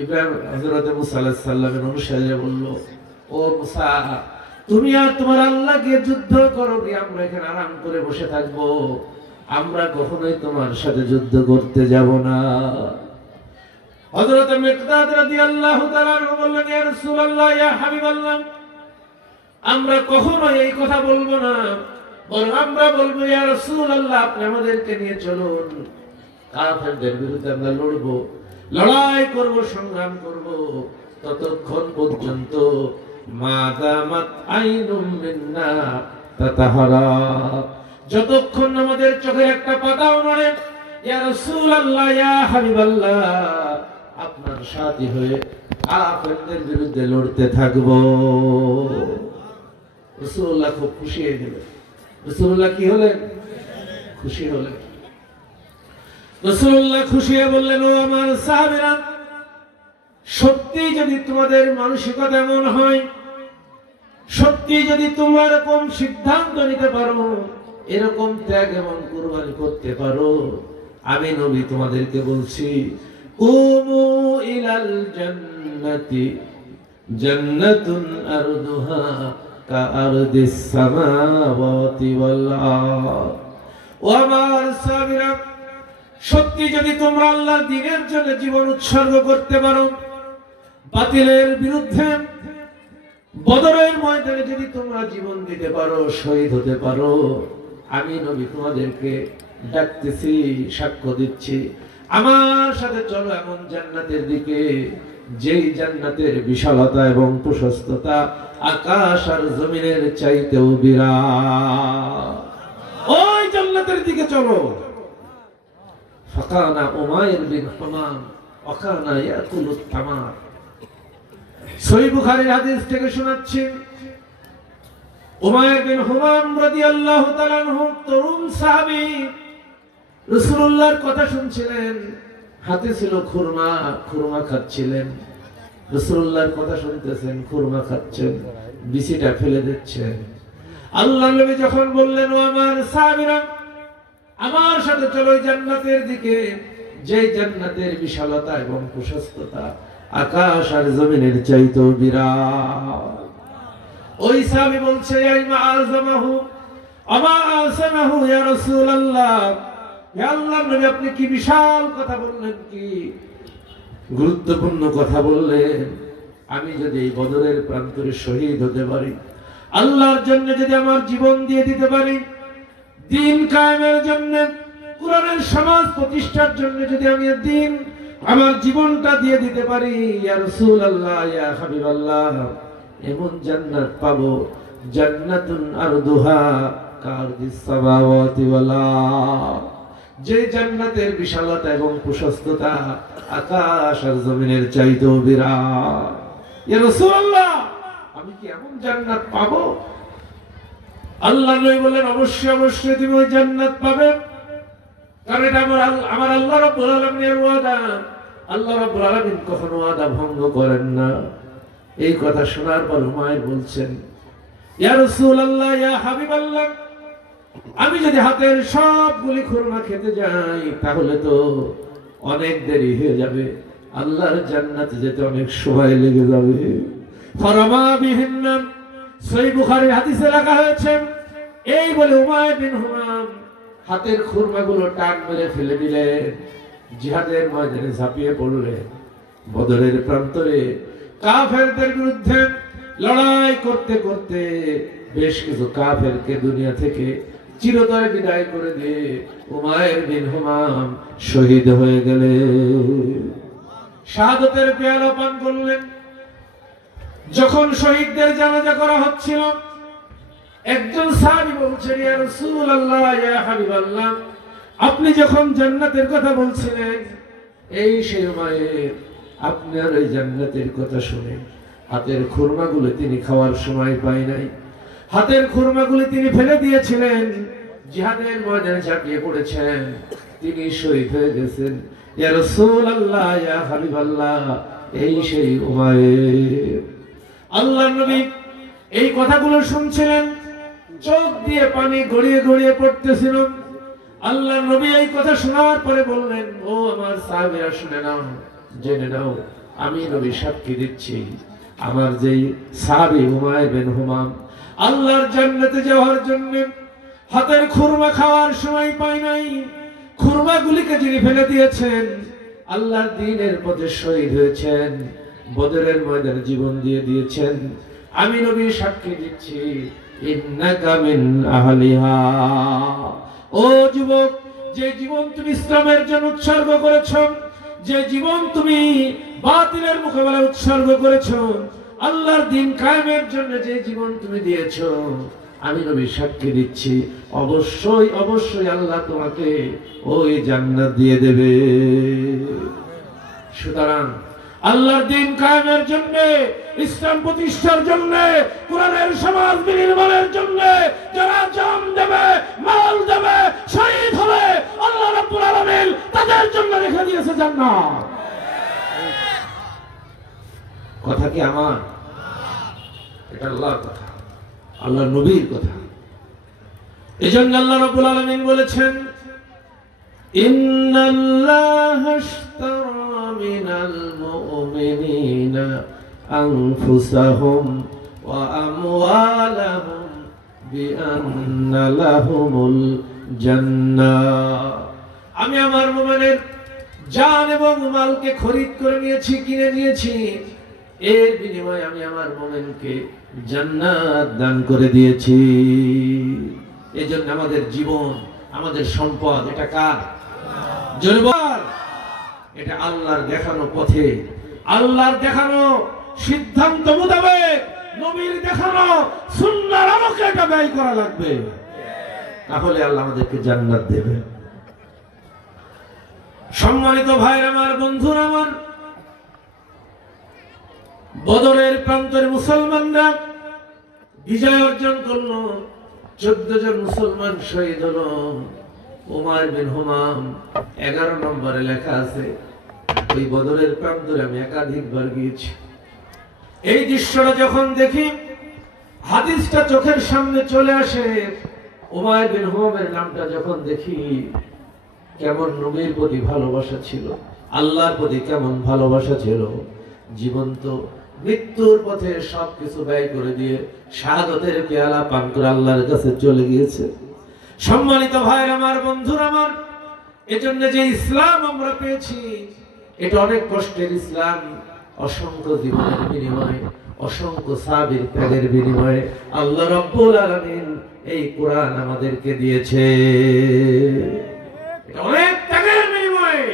ইব্রাহিম হযরত মুসা আলাইহিস সালামের অনুসারীরা বলল, ও মুসা, তুমি আর তোমার আল্লাহকে যুদ্ধ করো, আমরা এখানে আরাম করে বসে থাকবো, আমরা কখনোই তোমার সাথে যুদ্ধ করতে যাব না। হযরত মিকদাদ রাদিয়াল্লাহু তাআলা বললেন, ইয়া রাসূলুল্লাহ, ইয়া হাবিবাল্লাহ, আমরা কখনোই এই কথা বলবো না, বরং আমরা বলবো, ইয়া রাসূলুল্লাহ, আপনি আমাদেরকে নিয়ে চলুন, কাফেরদের বিরুদ্ধে আমরা লড়বো, লড়াই করব, সংগ্রাম করব, ততক্ষণ পর্যন্ত মাদামাত আইনুম মিন্না তাতাহারা, যতক্ষণ আমাদের চোখের একটা পাতাও নড়ে, ইয়া রাসূলুল্লাহ, ইয়া হাবিবাল্লাহ, আপনার সাথী হয়ে কাফেরদের বিরুদ্ধে লড়তে থাকব। রাসূলুল্লাহ খুব খুশি হয়ে গেলেন। রাসূলুল্লাহ কি হলেন? খুশি হলেন। রাসূলুল্লাহ খুশি হয়ে বললেন, ও আমার সাহাবীরা, সত্যি যদি তোমাদের মানসিকতা এমন হয়, সত্যি যদি তোমরা এরকম সিদ্ধান্ত নিতে পারো, এরকম ত্যাগ এবং কুরবানি করতে পারো, আমি নবী তোমাদেরকে বলছি, কুমু ইলাল জান্নাতি জান্নাতুন আরদুহা কাআরদিস সামাওয়াতি ওয়াল আরদ। ও আমার সাহাবীরা, সত্যি যদি তোমরা আল্লাহর দ্বীনের জন্য জীবন উৎসর্গ করতে পারো, বাতিলের বিরুদ্ধে বদরের ময়দানে যদি তোমরা জীবন দিতে পারো, শহীদ হতে পারো, আমি নবী তোমাদেরকে ডাকতেছি, সাক্ষ্য দিচ্ছি, আমার সাথে চলো এমন জান্নাতের দিকে, যেই জান্নাতের বিশালতা এবং প্রশস্ততা আকাশ আর জমিনের চাইতেও বিরাট। ওই জান্নাতের দিকে চলো। ফাকানা উমাইর বিন হুমাম ওয়াকানা ইয়াকুলুত তামার। সহিহ বুখারীর হাদিস থেকে শোনাচ্ছি, উমাইর বিন হুমাম রাদিয়াল্লাহু তাআলা আনহু তরুণ সাহাবী, রাসূলুল্লাহর কথা শুনছিলেন, হাতে ছিল খুরমা, খুরমা খাচ্ছিলেন। রাসূলুল্লাহর কথা শুনতেছেন, খুরমা খাচ্ছেন, বিচিটা ফেলে দিচ্ছেন। আল্লাহর নবী যখন বললেন, ও আমার সাহাবীরা, আমার সাথে চলো জান্নাতের দিকে, যে জান্নাতের বিশালতা এবং প্রশস্ততা আকাশ আর জমিনের চাইতেও বিরাট। ওই সাহাবী বলছে, আইমা আযমাহু আমা আযমাহু ইয়া রাসূলুল্লাহ, হে আল্লাহর নবী, আপনি কি বিশাল কথা বললেন, কি গুরুত্বপূর্ণ কথা বললেন। আমি যদি এই বদরের প্রান্তরে শহীদ হতে পারি, আল্লাহর জন্য যদি আমার জীবন দিয়ে দিতে পারি, দ্বীন কায়েমের জন্য, কুরআনের সমাজ প্রতিষ্ঠার জন্য যদি আমি দ্বীন আমার জীবনটা দিয়ে দিতে পারি, ইয়া রাসূলুল্লাহ, ইয়া হাবিবাল্লাহ, এমন জান্নাত পাবো, জান্নাতুন আরদুহা কাআরদিস সামাওয়াতি ওয়াল আরদ, যে জান্নাতের বিশালতা এবং প্রশস্ততা আকাশ আর জমিনের চাইতেও বিরাট। ইয়া রাসূলুল্লাহ, আমি কি এমন জান্নাত পাবো? আল্লাহ নবী বললেন, অবশ্যই অবশ্যই তুমি ওই জান্নাত পাবে, কারণ এটা আমার আল্লাহ রাব্বুল আলামিনের ওয়াদা। আল্লাহ রাব্বুল আলামিন কখনো ওয়াদা ভঙ্গ করেন না। এই কথা শোনার পর উমাইর বলছেন, ইয়া রাসূলুল্লাহ, ইয়া হাবিবাল্লাহ, আমি যদি হাতের সবগুলি খুরমা খেতে যাই, তাহলে তো অনেক দেরি হয়ে যাবে, আল্লাহর জান্নাতে যেতে অনেক সময় লেগে যাবে। ফারামা বিহিন্না, সহিহ বুখারীর হাদিসে লেখা হয়েছে, এই বলে উমাইর বিন হুমাম হাতের খুরমাগুলো টান মেরে ফেলে দিলেন, জিহাদের ময়দানে ঝাঁপিয়ে পড়লেন। বদরের প্রান্তরে কাফেরদের বিরুদ্ধে লড়াই করতে করতে বেশ কিছু কাফেরকে দুনিয়া থেকে চিরতরে বিদায় করে দিয়ে উমাইর বিন হুমাম শহীদ হয়ে গেলেন, শাহাদাতের পেয়ালা পান করলেন। যখন শহীদদের জানাজা করা হচ্ছিল, একজন সাহাবী বলছেন, ইয়া রাসূলুল্লাহ, ইয়া হাবিবাল্লাহ, আপনি যখন জান্নাতের কথা বলছিলেন, এই সেই উমাইর আপনার এই জান্নাতের কথা শুনে হাতের খুরমাগুলো তিনি খাওয়ার সময় পায় নাই, হাতের খুরমাগুলো তিনি ফেলে দিয়েছিলেন, জিহাদের ময়দানে ঝাঁপিয়ে পড়েছেন, তিনি শহীদ হয়ে গেছেন। ইয়া রাসূলুল্লাহ, ইয়া হাবিবাল্লাহ, এই সেই উমাইর। আল্লাহর নবী এই কথাগুলো শুনছিলেন, চোখ দিয়ে পানি গড়িয়ে গড়িয়ে পড়তেছিল। আল্লাহর নবী এই কথা শোনার পরে বললেন, ও আমার সাহাবীরা শুনে নাও, জেনে নাও আমি নবী সাক্ষী দিচ্ছি আমার যেই সাহাবী হুমায়রা বিন হুমাম আল্লাহর জান্নাতে যাওয়ার জন্য হাতের খুরমা খাওয়ার সময় পায় নাই, খুরমাগুলিকে যিনি ফেলে দিয়েছেন, আল্লাহর দ্বীনের পথে শহীদ হয়েছেন, বদরের ময়দানে জীবন দিয়ে দিয়েছেন, আমি নবী সাক্ষী দিচ্ছি ইন্নাকা মিন আহলিহা। ও যুবক, যে জীবন তুমি ইসলামের জন্য উৎসর্গ করেছো, যে জীবন তুমি বাতিলের মোকাবেলায় উৎসর্গ করেছো, আল্লাহর দ্বীন কায়েমের জন্য যে জীবন তুমি দিয়েছো, আমি নবী সাক্ষী দিচ্ছি অবশ্যই অবশ্যই আল্লাহ তোমাকে ওই জান্নাত দিয়ে দেবে। সুতরাং আল্লাহর দ্বীন কায়েমের জন্য, ইসলাম প্রতিষ্ঠার জন্য, কোরআনের সমাজ বিনির্মাণের জন্য যারা জান দেবে, মাল দেবে, শহীদ হবে, আল্লাহ রাব্বুল আলামিন তাদের জন্য রেখে দিয়েছে জান্নাত। কথা কি আমার? এটা আল্লাহর কথা, আল্লাহর নবীর কথা। এজন্য আল্লাহ রাব্বুল আলামিন বলেছেন ইন্নাল্লাহা আশতারা মিনাল মুমিনিনা আনফুসাহুম ওয়া আমওয়ালাহুম বিআন্না লাহুমুল জান্নাহ। আমি আমার মুমিনের জান এবং মালকে খরিদ করে নিয়েছি, কিনে নিয়েছি, এর বিনিময়ে আমি আমার মুমিনকে জান্নাত দান করে দিয়েছি। এজন্য আমাদের জীবন, আমাদের সম্পদ, এটা কার? জনগণ। এটা আল্লাহর দেখানো পথে, আল্লাহর দেখানো সিদ্ধান্ত মোতাবেক, নবীর দেখানো সুন্নাহর আলোকে এটা ব্যয় করা লাগবে, তাহলে আল্লাহ আমাদেরকে জান্নাত দেবে। সম্মানিত ভাইরা আমার, বন্ধুরা আমার, বদরের প্রান্তের মুসলমানরা বিজয় অর্জন করলো, 14 জন মুসলমান শহীদ হলো। উমাইর বিন হুমাম 11 নম্বরে লেখা আছে। ওই বদরের প্রান্তরে আমি একাধিকবার গিয়েছি। এই দৃশ্যটা যখন দেখি, হাদিসটা চোখের সামনে চলে আসে, উমাইর বিন হুমামের নামটা যখন দেখি, কেমন নবীর প্রতি ভালোবাসা ছিল, আল্লাহর প্রতি কেমন ভালোবাসা ছিল, জীবন্ত মৃত্যুর পথে সবকিছু ব্যয় করে দিয়ে শাহাদাতের পেয়ালা পান করে আল্লাহর কাছে চলে গিয়েছে। সম্মানিত ভাইরা আমার, বন্ধুরা আমার, এজন্য যে ইসলাম আমরা পেয়েছি, এটা অনেক কষ্টের ইসলাম, অসংখ্য জীবনের বিনিময়ে, অসংখ্য সাহাবীর ত্যাগের বিনিময়ে আল্লাহ রাব্বুল আলামিন এই কোরআন আমাদেরকে দিয়েছে। এটা অনেক ত্যাগের বিনিময়ে,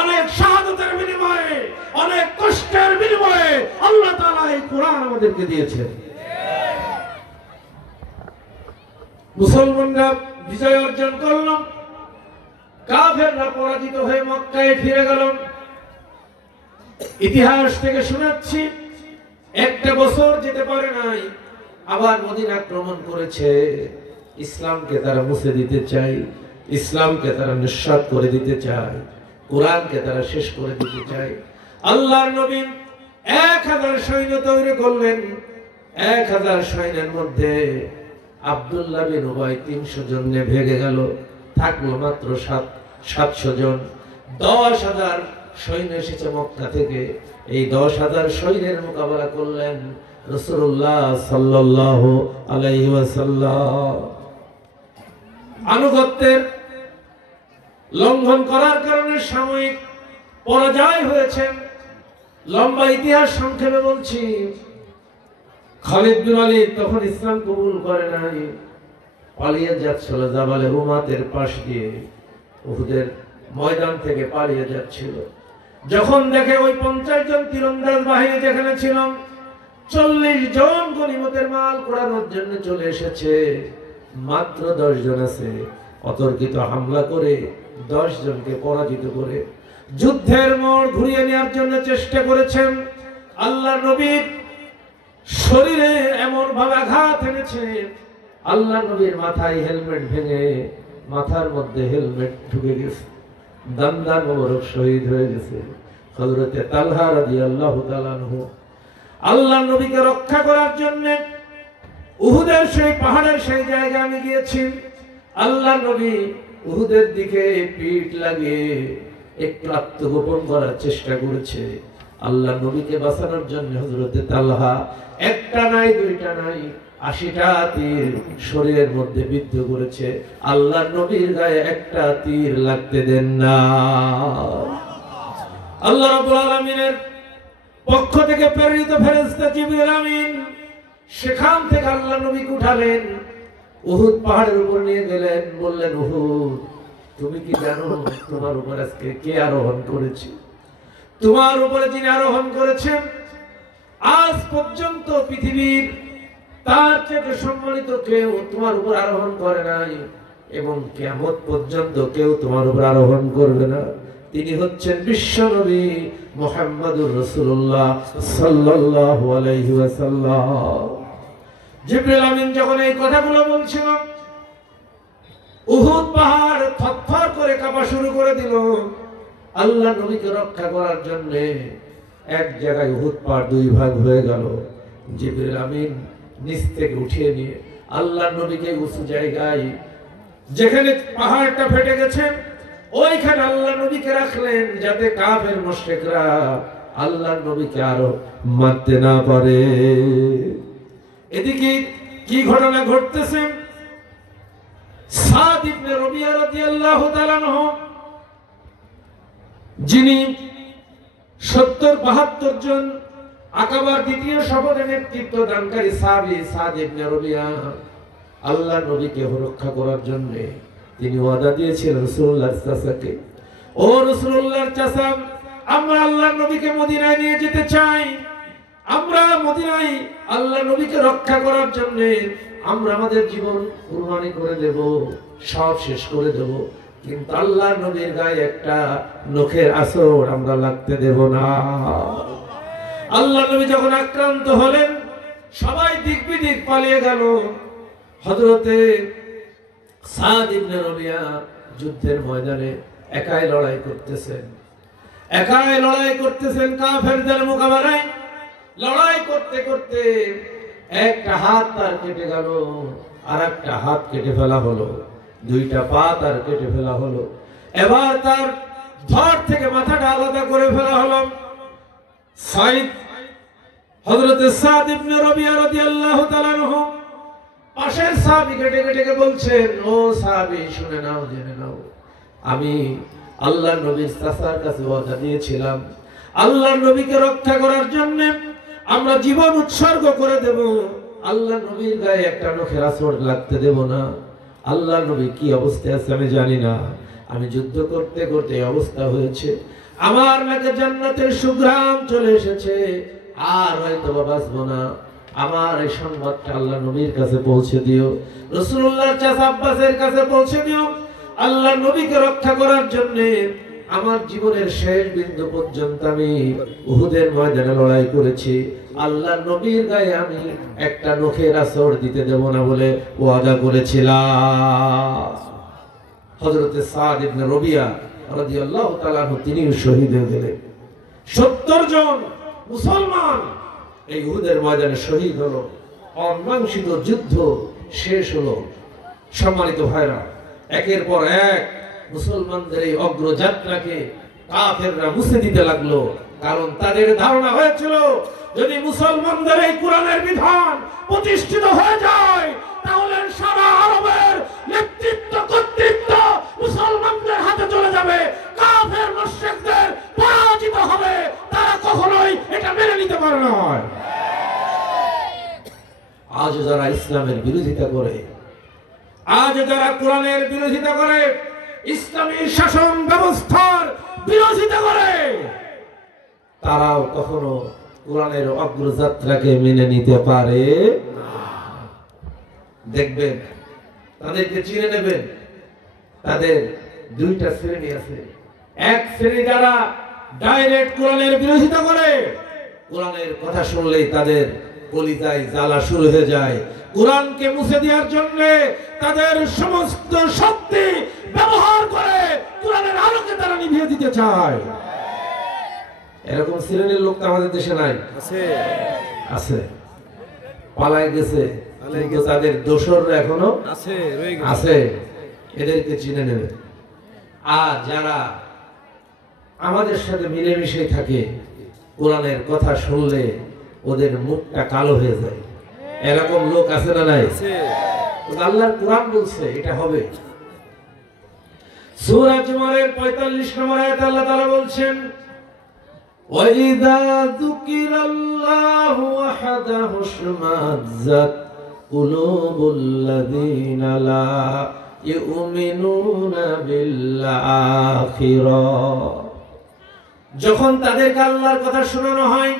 অনেক শাহাদাতের বিনিময়ে, অনেক কষ্টের বিনিময়ে আল্লাহ তাআলা এই কোরআন আমাদেরকে দিয়েছে। মুসলমানরা বিজয় অর্জন করল, কাফেররা পরাজিত হয়ে মক্কায় ফিরে গেল। ইতিহাস থেকে শোনাচ্ছি, একটা বছর যেতে পারে নাই, আবার মদিনা আক্রমণ করেছে। ইসলামকে তারা মুছে দিতে চায়, ইসলামকে তারা নিঃস্বাত করে দিতে চায়, কোরআনকে তারা শেষ করে দিতে চায়। আল্লাহর নবী 1000 সৈন্য তৈরি করলেন। 1000 সৈন্যের মধ্যে আব্দুল্লাহ বিন উবাই 300 জন নিয়ে ভেগে গেল, থাকলো মাত্র 700 জন। 10,000 সৈন্য এসেছে মক্কা থেকে। এই 10,000 সৈন্যের মোকাবেলা করলেন রাসূলুল্লাহ সাল্লাল্লাহু আলাইহি ওয়াসাল্লাম। আনুগত্যের লঙ্ঘন করার কারণে সাময়িক পরাজয় হয়েছে। লম্বা ইতিহাস সংক্ষেপে বলছি। খালিদ বিন ওয়ালিদ তখন ইসলাম কবুল করে নাই, পালিয়ে যাচ্ছিল জাবালে রুমাতের পাশ দিয়ে, উহুদের ময়দান থেকে পালিয়ে যাচ্ছিল। যখন দেখে ওই 50 জন তীরন্দাজ বাহিনী যেখানে ছিল, 40 জন গনিমতের মাল কুড়ানোর জন্য চলে এসেছে, মাত্র 10 জন আছে। অতর্কিত হামলা করে 10 জনকে পরাজিত করে যুদ্ধের মোড় ঘুরিয়ে নেওয়ার জন্য চেষ্টা করেছেন। আল্লাহ নবীর শরীরে এমন ভাবে আঘাত এনেছে, আল্লাহ নবীর মাথায় হেলমেট ভেঙে মাথার মধ্যে হেলমেট ঢুকে গেছে, দান্দার মোবারক শহীদ হয়ে গেছে। হযরতে তালহা রাদিয়াল্লাহু তাআলা আনহু আল্লাহ নবীকে রক্ষা করার জন্য উহুদের সেই পাহাড়ের সেই জায়গায় আমি গিয়েছি। আল্লাহ নবী উহুদের দিকে পিঠ লাগিয়ে একটু আত্মগোপন করার চেষ্টা করেছে। আল্লাহ নবীকে বাঁচানোর জন্য হযরতে তালহা একটা নাই দুইটা নাই 80টা তীর শরীরের মধ্যে বিদ্ধ করেছে। আল্লাহ নবীর গায়ে একটা তীর লাগতে দেন না। আল্লাহ রাব্বুল আলামিনের পক্ষ থেকে প্রেরিত ফেরেশতা জিবরিল আমিন সেখান থেকে আল্লাহ নবীকে উঠালেন, উহুদ পাহাড়ের উপর নিয়ে গেলেন, বললেন উহুদ তুমি কি জানো তোমার উপর আজকে কে আরোহণ করেছে? তোমার উপরে যিনি আরোহণ করেছেন আজ পর্যন্ত পৃথিবীর তার চেয়ে সম্মানিত কেউ তোমার উপর আরোহণ করে নাই এবং কিয়ামত পর্যন্ত কেউ তোমার উপর আরোহণ করবে না। তিনি হচ্ছেন বিশ্বনবী মুহাম্মদুর রাসূলুল্লাহ সাল্লাল্লাহু আলাইহি ওয়াসাল্লাম। জিবরিল আমিন যখন এই কথাগুলো বলছিল, উহুদ পাহাড় থরথর করে কাঁপা শুরু করে দিল। আল্লাহ নবীকে রক্ষা করার জন্য এক জায়গায় উহুদ পাহাড় দুই ভাগ হয়ে গেল। জিবরিল আমিন নিচ থেকে উঠিয়ে নিয়ে আল্লাহ নবীকে উঁচু জায়গায়, যেখানে পাহাড়টা ফেটে গেছে ওইখানে আল্লাহ নবীকে রাখলেন, যাতে কাফের মুশরিকরা আল্লাহ নবীকে আরো মারতে না পারে। এদিকে কি ঘটনা ঘটতেছে? সাদ ইবনে রবিয়া রাদিয়াল্লাহু তাআলা আনহু, যিনি 70-72 জন আকাবার দ্বিতীয় শপথে নেতৃত্ব দানকারী সাহাবী সাদ ইবনে রবিয়া, আল্লাহ নবীকে রক্ষা করার জন্য তিনি ওয়াদা দিয়েছিলেন রাসূলুল্লাহর চাচাকে, ও রাসূলুল্লাহর চাচা আমরা আল্লাহ নবীকে মদিনায় নিয়ে যেতে চাই, আমরা মদিনায় আল্লাহ নবীকে রক্ষা করার জন্য আমরা আমাদের জীবন কুরবানি করে দেব, সব শেষ করে দেব, কিন্তু আল্লাহ নবীর গায়ে একটা নখের আঁচড় আমরা লাগতে দেব না। আল্লাহ নবী যখন আক্রান্ত হলেন সবাই দিক বিদিক পালিয়ে গেল। হযরতে সাদ ইবনে রবিয়া যুদ্ধের ময়দানে একাই লড়াই করতেছেন কাফেরদের মোকাবেলায়। লড়াই করতে করতে একটা হাত তার কেটে গেল, আর একটা হাত কেটে ফেলা হলো, দুইটা পা তার কেটে ফেলা হলো, এবার তার ধড় থেকে মাথাটা আলাদা করে ফেলা হলো। হযরতে সাদ ইবনে রবিয়া রাদিয়াল্লাহু তাআলা আনহু পাশের সাহাবীকে ডেকে বলছেন, ও সাহাবী শুনে নাও, জেনে নাও, আমি আল্লাহর নবীর চাচার কাছে ওয়াদা দিয়েছিলাম আল্লাহর নবীকে রক্ষা করার জন্য আমরা জীবন উৎসর্গ করে দেব, আল্লাহর নবীর গায়ে একটা নখের আঁচড় লাগতে দেব না। আল্লাহর নবী কি অবস্থায় আছে আমি জানি না, আমি যুদ্ধ করতে করতে এই অবস্থা হয়েছে, আমার নাকে জান্নাতের সুঘ্রাণ চলে এসেছে, আর হয়তো বাঁচবো না, আমার এই সংবাদটা আল্লাহ নবীর কাছে পৌঁছে দিও, রাসূলুল্লাহর চাচা আব্বাসের কাছে পৌঁছে দিও। আল্লাহ নবীকে রক্ষা করার জন্য আমার জীবনের শেষ বিন্দু পর্যন্ত আমি উহুদের ময়দানে লড়াই করেছি, আল্লাহ নবীর গায়ে আমি একটা নখের আঁচড় দিতে দেব না বলে ওয়াদা করেছিলাম। হযরতে সাদ ইবনে রবিয়া রাদিয়াল্লাহু তাআলা আনহু তিনি শহীদ হয়ে গেলেন। 70 জন মুসলমান এই উহুদের ময়দানে শহীদ হলো, অমীমাংসিত যুদ্ধ শেষ হলো। সম্মানিত ভাইরা, একের পর এক মুসলমানদের এই অগ্রযাত্রাকে কাফেররা মুছে দিতে লাগলো, কারণ তাদের ধারণা হয়েছিল যদি মুসলমানদের এই কোরআনের বিধান প্রতিষ্ঠিত হয়ে যায় তাহলে সারা আরবের নেতৃত্ব কর্তৃত্ব মুসলমানদের হাতে চলে যাবে, কাফের মুশরিকদের পরাজিত হবে, তারা কখনোই এটা মেনে নিতে পারে না। আজ যারা ইসলামের বিরোধিতা করে, আজ যারা কোরআনের বিরোধিতা করে, ইসলামী শাসন ব্যবস্থার বিরোধিতা করে, তারাও কখনো কোরআনের অগ্রযাত্রাকে মেনে নিতে পারে না। দেখবেন তাদেরকে চিনে নেবেন, তাদের দুইটা শ্রেণী আছে। এক শ্রেণী যারা ডাইরেক্ট কোরআনের বিরোধিতা করে, কোরআনের কথা শুনলেই তাদের কলিজায় জ্বালা শুরু হয়ে যায়, কোরআনকে মুছে দেওয়ার জন্য তাদের সমস্ত শক্তি ব্যবহার করে কোরআনের আলোকে তারা নিভিয়ে দিতে চায়। এরকম শ্রেণীর লোক আমাদের দেশে নাই, আছে, পালায় গেছে, কিন্তু তাদের দোসররা এখনো আছে, এদেরকে চিনে নেবে। আর যারা আমাদের সাথে মিলেমিশে থাকে, কোরআনের কথা শুনলে ওদের মুখটা কালো হয়ে যায়। এরকম লোক আছে না নাই? আল্লাহর কোরআন বলছে এটা হবে। সূরা জুমারের 45 নম্বর আয়াতে আল্লাহ তাআলা বলছেন, ওয়াইদা যুকিরাল্লাহু ওয়াহদাহু শুমাজ্জাত কুলুবুল্লাযীনা লা ইউমিনুনা বিল আখিরাহ। যখন তাদেরকে আল্লাহর কথা শোনানো হয়,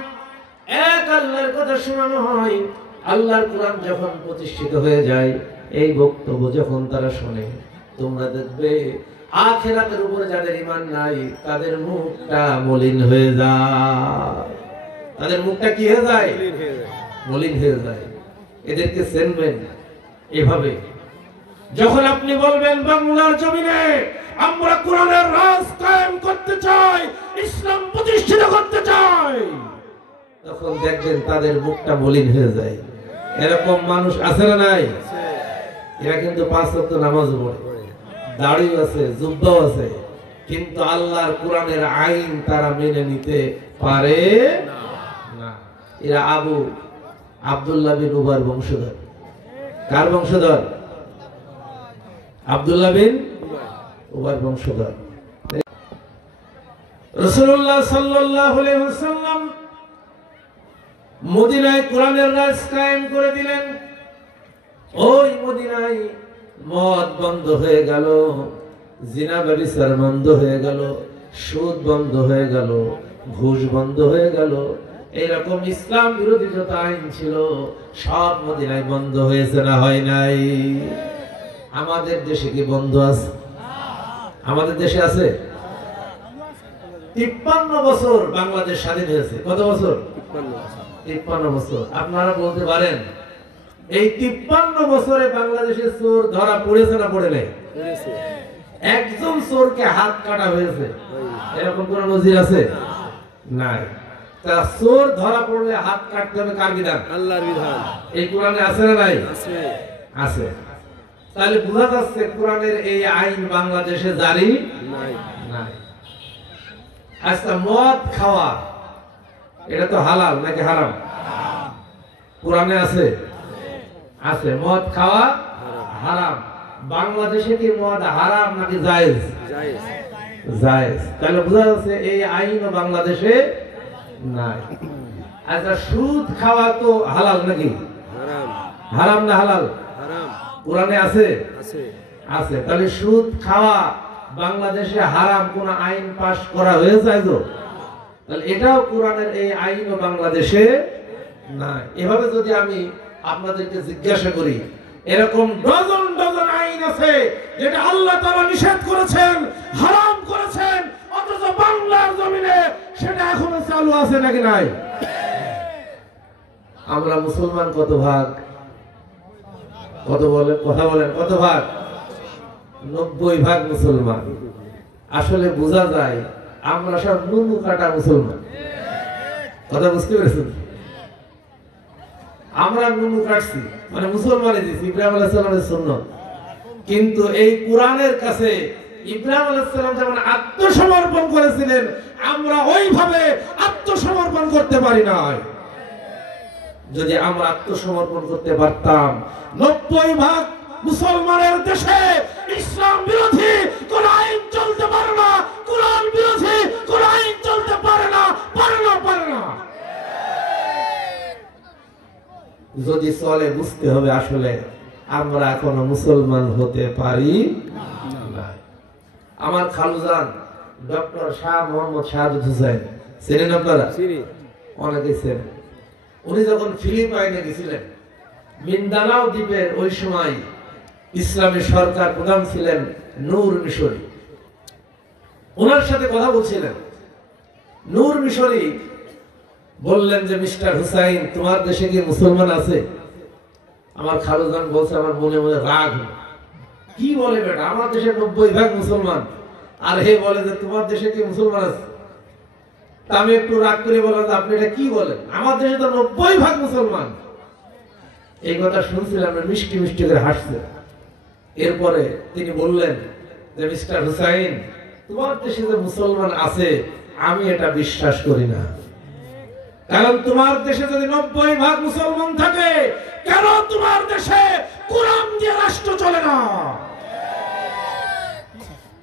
এক আল্লাহর কথা শোনানো হয়, আল্লাহর কোরআন যখন প্রতিষ্ঠিত হয়ে যায়, এই বক্তব্য যখন তারা শোনে, তোমরা দেখবে আখিরাতের উপরে যাদের ঈমান নাই তাদের মুখটা মলিন হয়ে যায়। তাদের মুখটা কি হয়ে যায়? মলিন হয়ে যায়। এদেরকে চিনবেন এভাবে, যখন আপনি বলবেন বাংলার জমিনে আমরা কোরআনের রাজ কায়েম করতে চাই, ইসলাম প্রতিষ্ঠিত করতে চাই, তখন দেখবেন তাদের মুখটা মলিন হয়ে যায়। এরকম মানুষ আছে না নাই? এরা কিন্তু 5 ওয়াক্ত নামাজ পড়ে, দাড়ি আছে, জুব্বাও আছে, কিন্তু আল্লাহর কোরআনের আইন তারা মেনে নিতে পারে না। এরা আব্দুল্লাহ বিন উবার বংশধর। কার বংশধর? আব্দুল্লাহ বিন উবার বংশধর। রাসূলুল্লাহ সাল্লাল্লাহু আলাইহি ওয়াসাল্লাম মদিনায় কোরআনের রাজ কায়েম করে দিলেন। ওই মদিনায় মদ বন্ধ হয়ে গেল, জিনা ব্যভিচার বন্ধ হয়ে গেল, সুদ বন্ধ হয়ে গেল, ঘুষ বন্ধ হয়ে গেল। এইরকম ইসলাম বিরোধী যত আইন ছিল সব মদিনায় বন্ধ হয়েছে না হয় নাই? আমাদের দেশে কি বন্ধ আছে? আমাদের দেশে আছে? 53 বছর বাংলাদেশ স্বাধীন হয়েছে। কত বছর? 53 বছর। আপনারা বলতে পারেন এই 53 বছরে বাংলাদেশের চোর ধরা পড়েছে না পড়ে নাই? একজন চোরকে হাত কাটা হয়েছে এরকম কোন নজির আছে? নাই। তা চোর ধরা পড়লে হাত কাটতে হবে কার বিধান? আল্লাহর বিধান। এই কোরআনে আছে না নাই? আছে। আছে। তাহলে বোঝা যাচ্ছে কোরআনের এই আইন বাংলাদেশে জারি নাই। নাই। আচ্ছা, মদ খাওয়া এটা তো হালাল নাকি হারাম? কোরআনে আছে? আছে। মদ খাওয়া হারাম। বাংলাদেশে কি মদ হারাম নাকি জায়েজ? জায়েজ। জায়েজ। তাহলে বোঝা যাচ্ছে এই আইন বাংলাদেশে নাই। আচ্ছা, সুদ খাওয়া তো হালাল নাকি হারাম? হারাম না হালাল? হারাম। কোরআনে আছে? আছে। আছে। তাহলে সুদ খাওয়া বাংলাদেশে হারাম কোন আইন পাস করা হয়েছে? তাহলে এটাও কোরআনের এই আইন বাংলাদেশে নাই। এভাবে যদি আমি আপনাদেরকে জিজ্ঞাসা করি, এরকম ডজন ডজন আইন আছে যেটা আল্লাহ তাআলা নিষেধ করেছেন, হারাম করেছেন, অথচ বাংলার জমিনে সেটা এখনো চালু আছে নাকি নাই? আমরা মুসলমান কত ভাগ? কত বলে? কথা বলেন, কত ভাগ? 90 ভাগ মুসলমান। আসলে বোঝা যায় আমরা সব নুনু কাটা মুসলমান। কথা বুঝতে পেরেছেন? আমরা নুনু কাটছি, মানে মুসলমানে দিছি ইব্রাহিম আলাইহিস সালামের সুন্নাত। কিন্তু এই কোরআনের কাছে ইব্রাহিম আলাইহিস সালাম যেমন আত্মসমর্পণ করেছিলেন, আমরা ওইভাবে আত্মসমর্পণ করতে পারি নাই। যদি আমরা আত্মসমর্পণ করতে পারতাম, 90 ভাগ মুসলমানের দেশে ইসলাম বিরোধী কোন আইন চলতে পারে না, কোরআন বিরোধী কোন আইন চলতে পারে না, পারে না, পারে না। যদি চলে, বুঝতে হবে আসলে আমরা এখনো মুসলমান হতে পারি না। আমার খালুজান ডক্টর শাহ মোহাম্মদ শাহাদত হোসেন, চেনেন আপনারা? অনেকে চেনেন। উনি যখন ফিলিপাইনে গেছিলেন, মিন্দানাও দ্বীপের ওই সময় ইসলামী সরকার প্রধান ছিলেন নূর মিশরি। ওনার সাথে কথা বলছিলেন। নূর মিশরি বললেন যে, মিস্টার হুসাইন, তোমার দেশে কি মুসলমান আছে? আমার খালুজান বলছে, আমার মনে মনে রাগ, কি বলে বেটা, আমার দেশে 90 ভাগ মুসলমান, আর হে বলে যে তোমার দেশে কি মুসলমান আছে? আমি একটু রাগ করে বললাম, আপনি এটা কি বলেন, আমার দেশে তো 90 ভাগ মুসলমান। এই কথা শুনছিলাম, মিষ্টি মিষ্টি করে হাসছে। এরপরে তিনি বললেন যে, মিস্টার হুসাইন, তোমার দেশে যে মুসলমান আছে আমি এটা বিশ্বাস করি না। কারণ তোমার দেশে যদি 90% মুসলমান থাকে, কেন তোমার দেশে কোরআন দিয়ে রাষ্ট্র চলে না?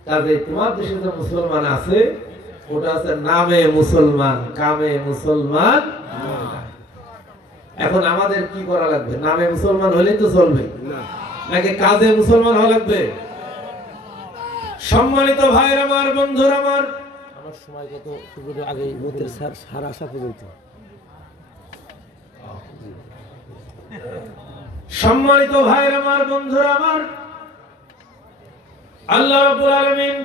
কাজে তোমার দেশে যে মুসলমান আছে ওটা আছে নামে মুসলমান, কামে মুসলমান। এখন আমাদের কি করা লাগবে? নামে মুসলমান হলেই তো চলবে নাকি কাজে মুসলমান হওয়া লাগবে? সম্মানিত ভাইরা আমার, বন্ধুরা আমার, আমার সময় কত আগে মতের সার আসা পর্যন্ত। সম্মানিত ভাইরা আমার, বন্ধুরা আমার, আল্লাহ রাব্বুল আলামিন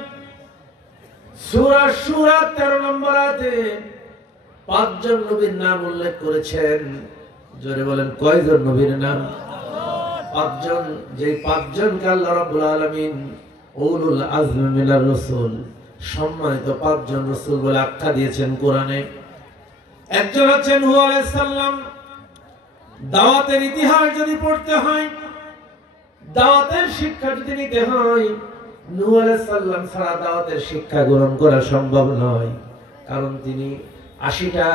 সূরা শুরা 13 নম্বর আয়াতে 5 জন নবীর নাম উল্লেখ করেছেন। জোরে বলেন কয়জন নবীর নাম? 5 জন। যে 5 জনকে আল্লাহ রাব্বুল আলামিন উলুল আজম মিনার রাসূল, সম্মানিত 5 জন রাসূল বলে আখ্যা দিয়েছেন কোরআনে। একজন হচ্ছেন নূহ আলাইহিস সালাম। দাওয়াতের ইতিহাস যদি পড়তে হয়, দাওয়াতের শিক্ষা যদি নিতে হয়, নূহ আলাইহিস সালাম ছাড়া দাওয়াতের শিক্ষা গ্রহণ করা সম্ভব নয়। কারণ তিনি 80টা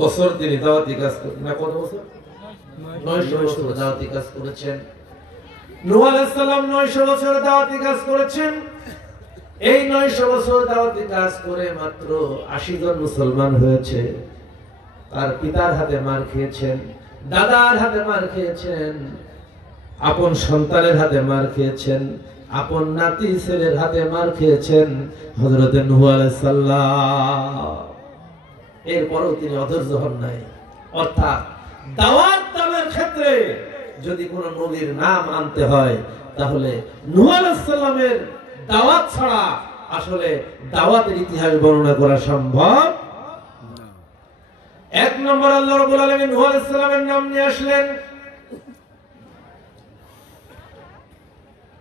বছর তিনি দাওয়াতি কাজ করেছেন। না, কত বছর? 900 বছর দাওয়াতি কাজ করেছেন। নূহ আলাইহিস সালাম 900 বছর দাওয়াতি কাজ করেছেন। এই 900 বছর দাওয়াতি কাজ করে মাত্র 80 জন মুসলমান হয়েছে। তার পিতার হাতে মার খেয়েছেন, দাদার হাতে মার খেয়েছেন, আপন সন্তানের হাতে মার খেয়েছেন, আপন নাতি ছেলের হাতে মার খেয়েছেন হযরতে নূহ আলাইহিস সালাম। এরপরও তিনি অধৈর্য হন নাই। অর্থাৎ দাওয়াত দানের ক্ষেত্রে যদি কোনো নবীর নাম আনতে হয় তাহলে নূহ আলাইহিস সালামের দাওয়াত ছাড়া আসলে দাওয়াতের ইতিহাস বর্ণনা করা সম্ভব। 1 নম্বর আল্লাহ রাব্বুল আলামিন নূহ আলাইহিস সালামের নাম নিয়ে আসলেন।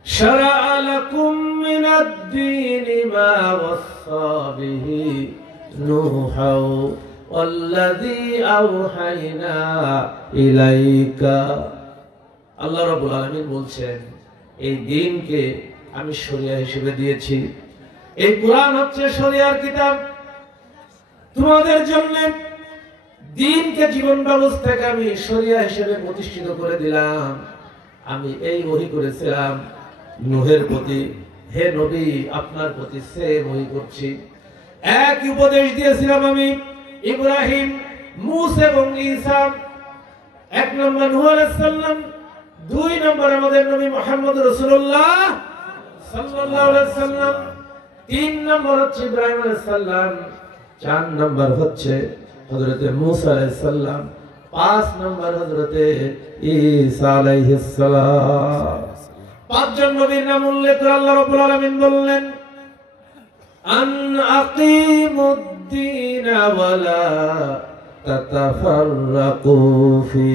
শারা'a লাকুম মিনাদ-দীনি মা ওয়াসসা বিহি নূহা ওয়াল্লাযী আওহাইনা ইলাইকা। আল্লাহ রাব্বুল আলামিন বলছেন এই দ্বীনকে আমি শরিয়া হিসেবে দিয়েছি। এই কোরআন হচ্ছে শরিয়ার কিতাব। তোমাদের জন্য দ্বীনকে জীবন ব্যবস্থাকে আমি শরিয়া হিসেবে প্রতিষ্ঠিত করে দিলাম। আমি এই ওহী করেছিলাম নূহের প্রতি, হে নবী আপনার প্রতি সেম ওহী করছি। এক উপদেশ দিয়েছিলাম আমি ইব্রাহিম, মূসা এবং ঈসা। 1 নম্বর নূহ আলাইহিস সালাম, 2 নম্বর আমাদের নবী মুহাম্মদ রাসূলুল্লাহ সাল্লাল্লাহু আলাইহি ওয়াসাল্লাম, 3 নম্বর হচ্ছে ইব্রাহিম আলাইহিস সালাম, 4 নম্বর হচ্ছে হযরতে মূসা আলাইহিস সালাম, 5 নম্বর হযরতে ঈসা আলাইহিস সালাম। 5 জন নবীর নাম উল্লেখ করে আল্লাহ রাব্বুল আলামিন বললেন আন আকিমুদ্দীন ওয়ালা তাতাফাররাকু ফি।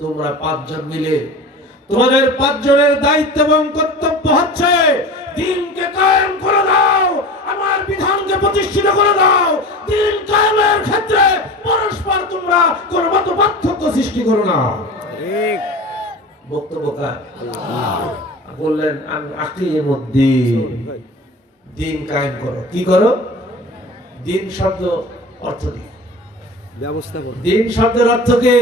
তোমরা 5 জন মিলে, তোমাদের 5 জনের দায়িত্ব এবং কর্তব্য হচ্ছে দ্বীনকে কায়েম করে দাও, আমার বিধানকে প্রতিষ্ঠিত করে দাও। দ্বীন কায়েমের ক্ষেত্রে পরস্পর তোমরা কোনো মত পার্থক্য সৃষ্টি করো না। ঠিক বক্তব্য কার? বললেন আন আকিমুদ্দীন, দ্বীন কায়েম করো। কি করো? দ্বীন শব্দ অর্থ কি? ব্যবস্থা করো। দ্বীন শব্দের অর্থ কি?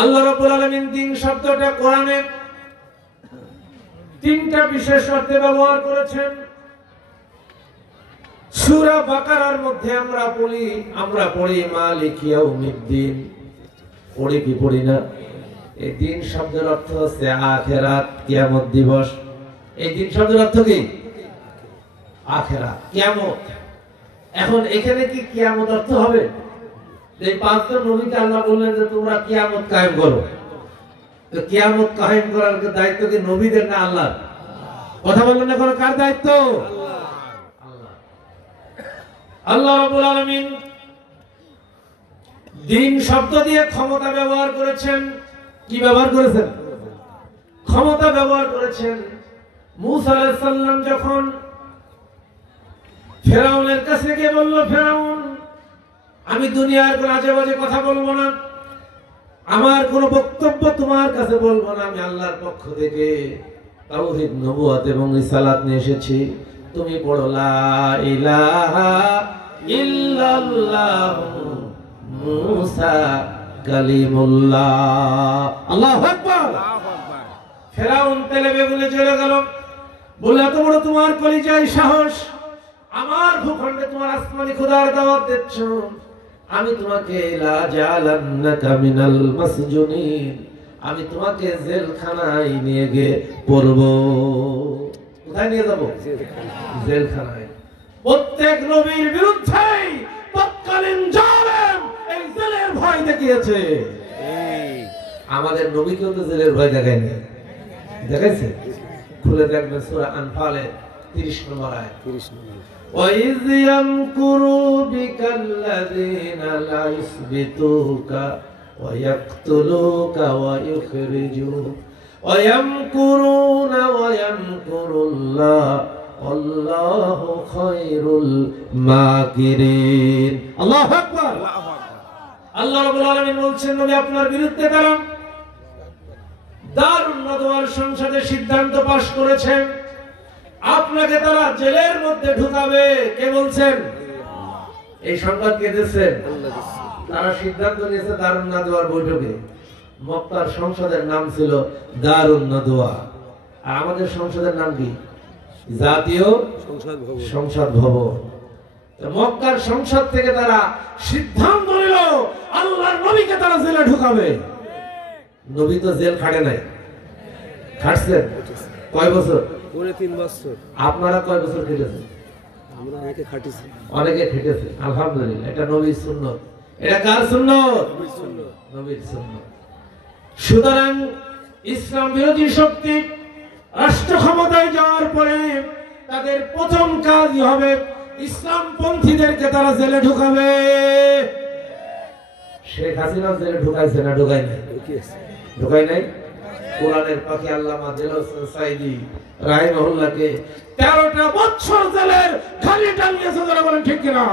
আল্লাহ রাব্বুল আলামিন দ্বীন শব্দটা কোরআনে 3টা বিশেষ অর্থে ব্যবহার করেছেন। সূরা বাকারার মধ্যে আমরা পড়ি মালিক ইয়াউমিদ্দিন, পড়ি কি পড়ি না? এই দ্বীন শব্দের অর্থ হচ্ছে আখিরাত, কিয়ামত দিবস। এই দ্বীন শব্দের অর্থ কি? আখিরাত, কিয়ামত। এখন এখানে কি কিয়ামত অর্থ হবে? এই 5 জন নবীকে আল্লাহ বললেন যে তোমরা কিয়ামত কায়েম করো। তো কিয়ামত কায়েম করার দায়িত্ব কি নবীদের না আল্লাহর? কথা বললেন এখন কার দায়িত্ব? আল্লাহ। আল্লাহ রাব্বুল আলামিন দ্বীন শব্দ দিয়ে ক্ষমতা ব্যবহার করেছেন। কি ব্যবহার করেছেন? ক্ষমতা ব্যবহার করেছেন। মূসা আলাইহিস সালাম যখন ফেরাউনের কাছে গিয়ে বলল, ফেরাউন আমি দুনিয়ার কোনো আজে বাজে কথা বলবো না, আমার কোনো বক্তব্য তোমার কাছে বলবো না, আমি আল্লাহর পক্ষ থেকে তাওহীদ নবুয়ত এবং রিসালাত নিয়ে এসেছি। তুমি পড়ো লা ইলাহা ইল্লাল্লাহু মুসা কালিমুল্লাহ। আল্লাহু আকবার। ফেরাউন তেলে বেগুনে জ্বলে গেল, বলে এত বড় তোমার কলিজায় সাহস, আমার ভূখণ্ডে তোমার আসমানি খোদার দাওয়াত দিচ্ছ, আমি তোমাকে লা জালান্নাকা মিনাল মাসজুনিন, আমি তোমাকে জেলখানায় নিয়ে গিয়ে পড়ব। কোথায় নিয়ে যাব? জেলখানায়। প্রত্যেক নবীর বিরুদ্ধে তৎকালীন জালেম এই জেলের ভয় দেখিয়েছে। আমাদের নবীকেও তো জেলের ভয় দেখায়নি, দেখাইছে? খুলে দেখবেন সূরা আনফালে 30 নম্বর আয়াত। 30 নম্বর। وَإِذْ يَمْكُرُ بِكَ الَّذِينَ لَا يُثْبِتُوكَ وَيَقْتُلُوكَ وَيُخْرِجُونَ وَيَمْكُرُونَ وَيَمْكُرُ اللَّهُ وَاللَّهُ خَيْرُ الْمَاكِرِينَ। আল্লাহু আকবার। আল্লাহ রাব্বুল আলামিন বলছেন, নবী আপনার বিরুদ্ধে তারা দারুন নাদওয়ার সংসদে সিদ্ধান্ত পাশ করেছেন, আপনাকে তারা জেলের মধ্যে ঢুকাবে। কে বলছেন? এই সংবাদ কে দিয়েছেন? তারা সিদ্ধান্ত নিয়েছে দারুন নাদওয়ার বৈঠকে। মক্কার সংসদের নাম ছিল দারুন নাদওয়া, আর আমাদের সংসদের নাম কি? জাতীয় সংসদ ভবন। মক্কার সংসদ থেকে তারা সিদ্ধান্ত নিল আল্লাহর নবীকে তারা জেলে ঢুকাবে। নবী তো জেল খাটে নাই, খাটছেন কয় বছর? 3 বছর। আপনারা কয় বছর খেটেছেন? আমরা অনেকে খাটিছি। অনেকে খেটেছে, আলহামদুলিল্লাহ। এটা নবীর সুন্নাত। এটা কার সুন্নাত? নবীর সুন্নাত। সুতরাং ইসলাম বিরোধী শক্তি রাষ্ট্র ক্ষমতায় যাওয়ার পরে তাদের প্রথম কাজই হবে ইসলামপন্থীদেরকে তারা জেলে ঢুকাবে। শেখ হাসিনা জেলে ঢুকাইছে না? ঢুকাই নাই? ঢুকাই নাই। কোরআনের পাখি আল্লামা দেলোয়ার হোসেন সাঈদী রাহিমাহুল্লাহকে 13টা বছর জেলের খালি টানিয়েছে। যারা বলেন ঠিক কিনা?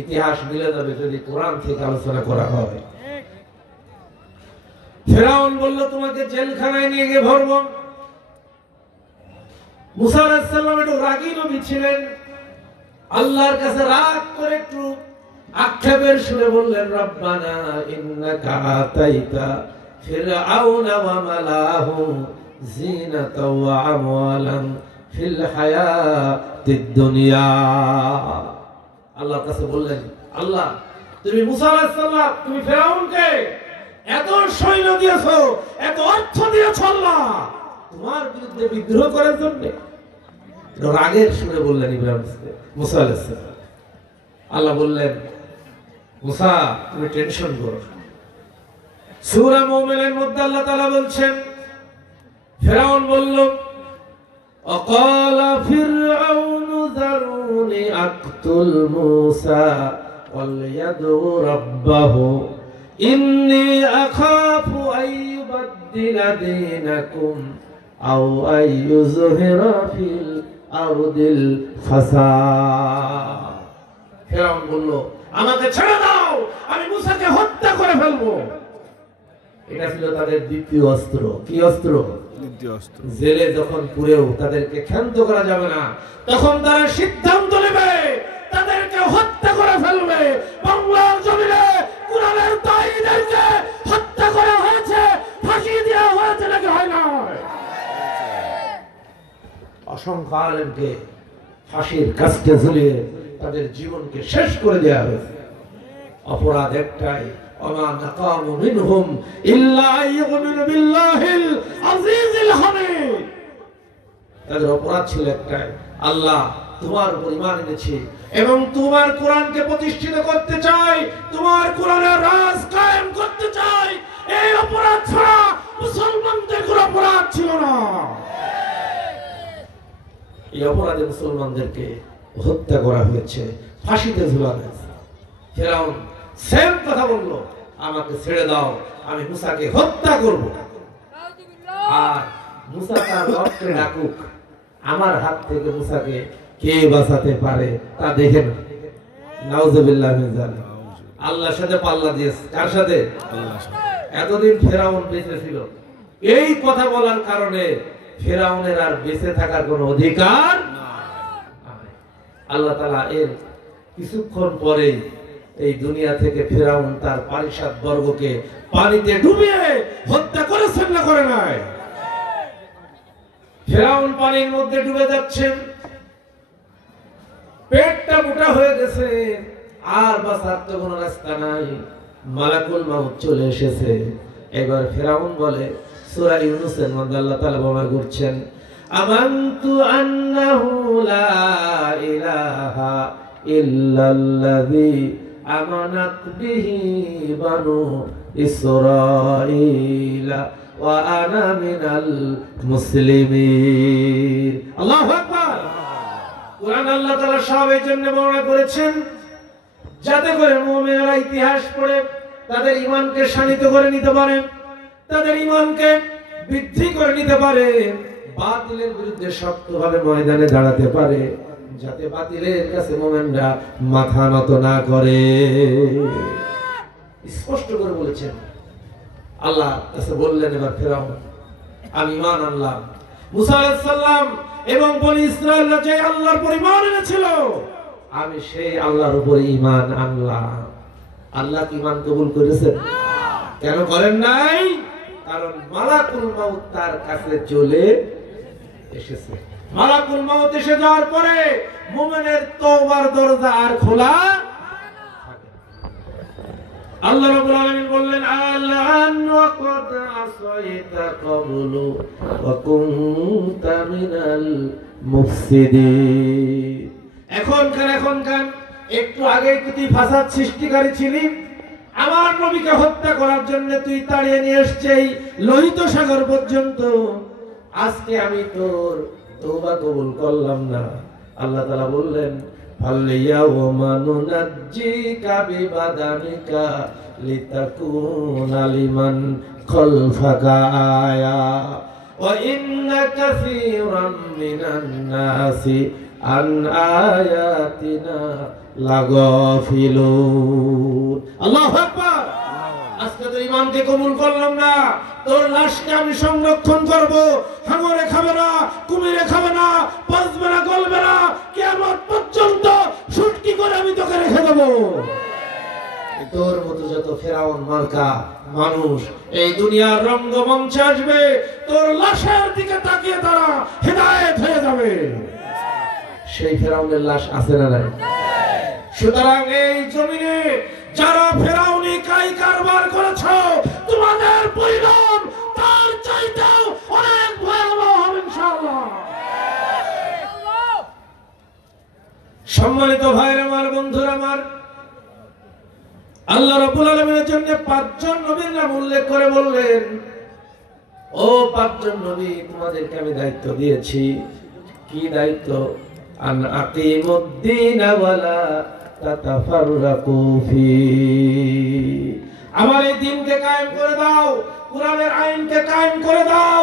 ইতিহাস মিলে যাবে যদি কোরআন থেকে আলোচনা করা হয়। ফেরাউন বলল তোমাকে জেলখানায় নিয়ে গিয়ে ভরব। মুসা আলাইহিস সালাম একটু রাগী নবী ছিলেন, আল্লাহর কাছে রাগ করে একটু আক্ষেপের সুরে বললেন, রব্বানা ইন্নাকা আতাইতা ফিরআউনা ওয়া মালাহু জিনাতাও ওয়া আমওয়ালান ফিল হায়াতিদ দুনিয়া। আল্লাহর কাছে বললেন, আল্লাহ তুমি মুসা আলাইহিস সালাম, তুমি ফেরাউনকে এত সৈন্য দিয়েছো, এত অর্থ দিয়েছো আল্লাহ তোমার বিরুদ্ধে বিদ্রোহ করার জন্য। রাগের সুরে বললেন মুসা আলাইহিস সালাম। আল্লাহ বললেন, মুসা তুমি টেনশন করো। সূরা মুমিনের মধ্যে আল্লাহ তাআলা বলছেন, ফেরাউন বলল, অকালা ফিরআউনু যারুনি আকতুল মুসা ওয়ালইয়াদু রাব্বাহু ইন্নী আখাফু আইয়ুবাদদিলা দীনাকুম আও আইয়ুযহিরা ফিল আরদিল ফাসাদ। ফেরাউন বলল, আমাকে ছেড়ে দাও, আমি মুসাকে হত্যা করে ফেলবো। এটা ছিল তাদের দ্বিতীয় অস্ত্র। কি অস্ত্র? দ্বিতীয় অস্ত্র। জেলে যখন পুরেও তাদেরকে ক্ষান্ত করা যাবে না, তখন তারা সিদ্ধান্ত নেবে তাদেরকে হত্যা করে ফেলবে। বাংলার জমিনে কুরআনের দায়ীদেরকে হত্যা করা হয়েছে, ফাঁসি দেওয়া হয়েছে নাকি হয় না? অসংখ্য আলেমকে ফাঁসির কাস্টে ঝুলিয়ে তাদের জীবনকে শেষ করে দেওয়া হয়েছে। অপরাধ একটাই, ওমা নাকামু মিনহুম ইল্লা আইয়ুমিনু বিল্লাহিল আজিজিল হামিদ। তাদের অপরাধ ছিল একটাই, আল্লাহ তোমার উপর ঈমান এনেছি এবং তোমার কোরআনকে প্রতিষ্ঠিত করতে চাই, তোমার কোরআনের রাজ কায়েম করতে চাই। এই অপরাধ ছাড়া মুসলমানদের কোনো অপরাধ ছিল না। এই অপরাধে মুসলমানদেরকে হত্যা করা হয়েছে, ফাঁসিতে ঝুলানো হয়েছে। ফেরাউন সেম কথা বলল, আমাকে ছেড়ে দাও, আমি মুসাকে হত্যা করব। আর মুসা তার রবকে ডাকুক, আমার হাত থেকে মুসাকে কে বাঁচাতে পারে তা দেখে না। নাউজুবিল্লাহ মিন যালিক। আল্লাহর সাথে পাল্লা দিয়েছে। কার সাথে? আল্লাহর সাথে। এতদিন ফেরাউন বেঁচে ছিল, এই কথা বলার কারণে ফেরাউনের আর বেঁচে থাকার কোনো অধিকার নাই। আল্লাহ তাআলা এর কিছুক্ষণ পরে এই দুনিয়া থেকে ফেরাউন তার পারিষদ বর্গকে পানিতে ডুবিয়ে হত্যা করেছেন না করে নাই? ফেরাউন পানির মধ্যে ডুবে যাচ্ছেন, পেটটা মোটা হয়ে গেছে, আর বাঁচার তো কোনো রাস্তা নাই। মালাকুল মাউত চলে এসেছে। এবার ফেরাউন বলে, সূরা ইউনূসের মধ্যে আল্লাহ তাআলা বর্ণনা করছেন, আমানতু আন্নাহু লা ইলাহা ইল্লাল্লাযী আমানাত বিহি বানু ইসরাঈল ওয়া আনা মিনাল মুসলিমিন। আল্লাহু আকবার। কুরআন আল্লাহ তাআলা সব এই জন্য বর্ণনা করেছেন যাতে করে মুমিনরা ইতিহাস পড়ে তাদের ঈমানকে শানিত করে নিতে পারে, তাদের ঈমানকে বৃদ্ধি করে নিতে পারে, বাতিলের বিরুদ্ধে শক্তভাবে ময়দানে দাঁড়াতে পারে, যাতে বাতিলের কাছে মুমিনরা মাথা নত না করে। স্পষ্ট করে বলেছেন আল্লাহ। কাছে বললেন এবার ফেরাউন, আমি ঈমান আনলাম। মুসা আলাইহিস সালাম এবং বনি ইসরাঈলরা যে আল্লাহর উপর ঈমান এনেছিল, আমি সেই আল্লাহর উপর ঈমান আনলাম। আল্লাহ কি ঈমান কবুল করেছেন? কেন করেন নাই? কারণ মালাকুল মাউত তার কাছে চলে এসেছে। মালাকুল মাউত এসে যাওয়ার পরে মুমিনের তওবার দরজা আর খোলা থাকে। আল্লাহ রাব্বুল আলামিন বললেন, আলান ওয়া ক্বাদ আসাইতা ক্বাবলু ওয়া কুনতা মিনাল মুফসিদিন। এখনকার একটু আগে তুই ফাসাদ সৃষ্টিকারী ছিলি, আমার নবীকে হত্যা করার জন্য তুই তাড়িয়ে নিয়ে এসেছিস লোহিত সাগর পর্যন্ত। আজকে আমি তোর তওবা কবুল করলাম না। আল্লাহ তাআলা বললেন, ফালিয়াওমা নুনাজ্জিকা বিবাদানিকা লিতাকুনা লিমান খালফাকা আয়া ওয়া ইন্না কাসীরাম মিনান নাসি আন আয়াতিনা লাগাফিলুন। আল্লাহু আকবার। আজকে তোর ঈমানকে কবুল করলাম না, তোর লাশকে আমি সংরক্ষণ করব। হাঙরে খাবে না, কুমিরে খাবে না, বাজবে না, গলবে না, কিয়ামত পর্যন্ত শুটকি করে আমি তোকে রেখে দেব। তোর মতো যত ফেরাউন মার্কা মানুষ এই দুনিয়ার রঙ্গমঞ্চে আসবে, তোর লাশের দিকে তাকিয়ে তারা হেদায়েত হয়ে যাবে। সেই ফেরাউনের লাশ আছে না নাই? সুতরাং এই জমিনে যারা ফেরাউনি কাই কারবার করেছো, তোমাদের পরিণাম তার চাইতেও অনেক ভয়াবহ হবে ইনশাআল্লাহ। সম্মানিত ভাইরা আমার, বন্ধুরা আমার, আল্লাহ রাব্বুল আলামিনের জন্য 5 জন নবীর নাম উল্লেখ করে বললেন, ও 5 জন নবী, তোমাদেরকে আমি দায়িত্ব দিয়েছি। কি দায়িত্ব? আন আকিমুদ্দিন ওয়ালা তাতাফাররাকু ফি। আমার এই দ্বীনকে কায়েম করে দাও, কুরআনের আইনকে কায়েম করে দাও।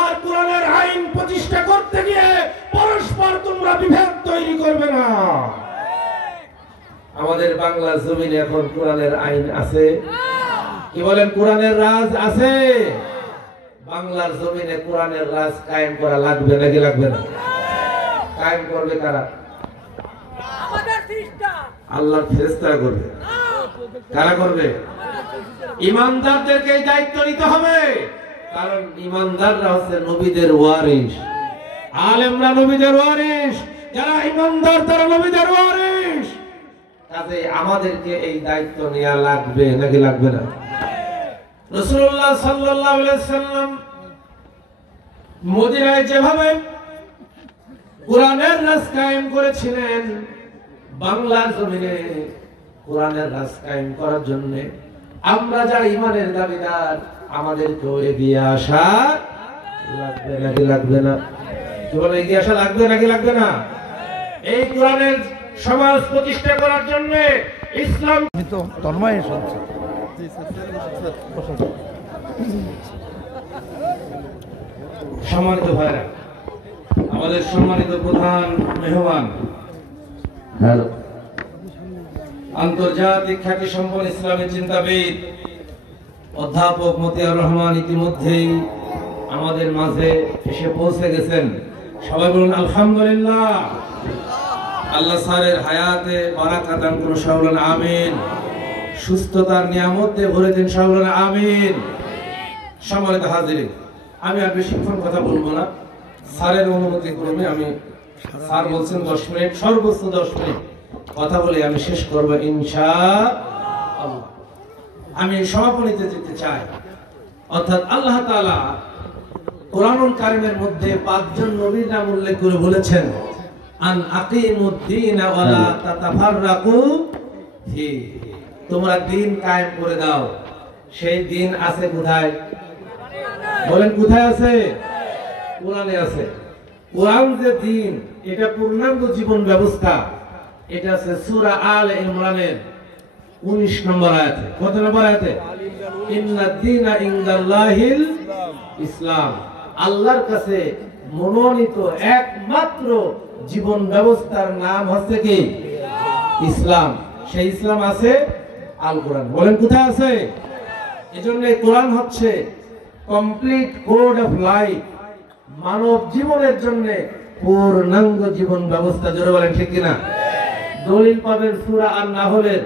আর কুরআনের আইন প্রতিষ্ঠা করতে গিয়ে পরস্পর তোমরা বিভেদ তৈরি করবে না। আমাদের বাংলা জমিনে এখন কোরআনের আইন আছে? কি বলেন, কোরআনের রাজ আছে? বাংলার জমিনে কোরআনের রাজ কায়েম করা লাগবে নাকি লাগবে না? কায়েম করবে কারা? আল্লাহর ফেরেশতারা করবে। কারা করবে? ঈমানদারদেরকে এই দায়িত্ব নিতে হবে। কারণ ঈমানদাররা হচ্ছে নবীদের ওয়ারিস, আলেমরা নবীদের ওয়ারিস, যারা ঈমানদার তারা নবীদের ওয়ারিস। কাজে আমাদেরকে এই দায়িত্ব নেওয়া লাগবে নাকি লাগবে না? রাসূলুল্লাহ সাল্লাল্লাহু আলাইহি সাল্লাম মদিনায় যেভাবে কোরআনের রাজ কায়েম করেছিলেন, বাংলার জমিনে কোরআনের রাজ কায়েম করার জন্য আমরা যারা ঈমানের দাবিদার, আমাদেরকেও এগিয়ে আসা লাগবে নাকি লাগবে না? কি বলে, এগিয়ে আসা লাগবে নাকি লাগবে না? এই কোরআনের সমাজ প্রতিষ্ঠা করার জন্য ইসলাম তো তন্ময় শুনছে। সম্মানিত ভাইরা, আমাদের সম্মানিত প্রধান মেহমান, আন্তর্জাতিক খ্যাতি সম্পন্ন ইসলামী চিন্তাবিদ অধ্যাপক মতিয়ার রহমান ইতিমধ্যেই আমাদের মাঝে এসে পৌঁছে গেছেন। সবাই বলুন আলহামদুলিল্লাহ। আল্লাহ স্যারের হায়াতে বারাকা দান করুন, সবাই বলুন আমিন। সুস্থতার নিয়ামতে ভরে দিন, সবাই বলুন আমিন। সম্মানিত হাজিরিন, আমি আর বেশিক্ষণ কথা বলবো না, স্যারের অনুমতি ক্রমে আমি, স্যার বলছেন 10 মিনিট, সর্বোচ্চ 10 মিনিট কথা বলে আমি শেষ করবো ইনশাআল্লাহ। আমি সমাপনীতে যেতে চাই, অর্থাৎ আল্লাহ তাআলা কোরআনুল কারীমের মধ্যে 5 জন নবীর নাম উল্লেখ করে বলেছেন, আন আকিমুদ্দিন ওয়া লা তাতাফাররাকু ফি, তোমরা দিন কায়েম করে দাও। সেই দিন আছে কোথায়? বলেন কোথায় আছে? কোরআনে আছে। কোরআন যে দিন, এটা পূর্ণাঙ্গ জীবন ব্যবস্থা। এটা আছে সূরা আলে ইমরানের 19 নম্বর আয়াতে। কত নম্বর আয়াতে? ইন্নাদ দীনা ইনদাল্লাহিল ইসলাম, আল্লাহর কাছে মনোনীত একমাত্র জীবন ব্যবস্থার নাম হচ্ছে কি? ইসলাম। সেই ইসলাম আছে আল কোরআন। বলেন কোথায় আছে? এজন্য কোরআন হচ্ছে কমপ্লিট কোড অফ লাইফ, মানব জীবনের জন্য পূর্ণাঙ্গ জীবন ব্যবস্থা। জোরে বলেন ঠিক কিনা? দলিল পাবেন সূরা আন-নাহলের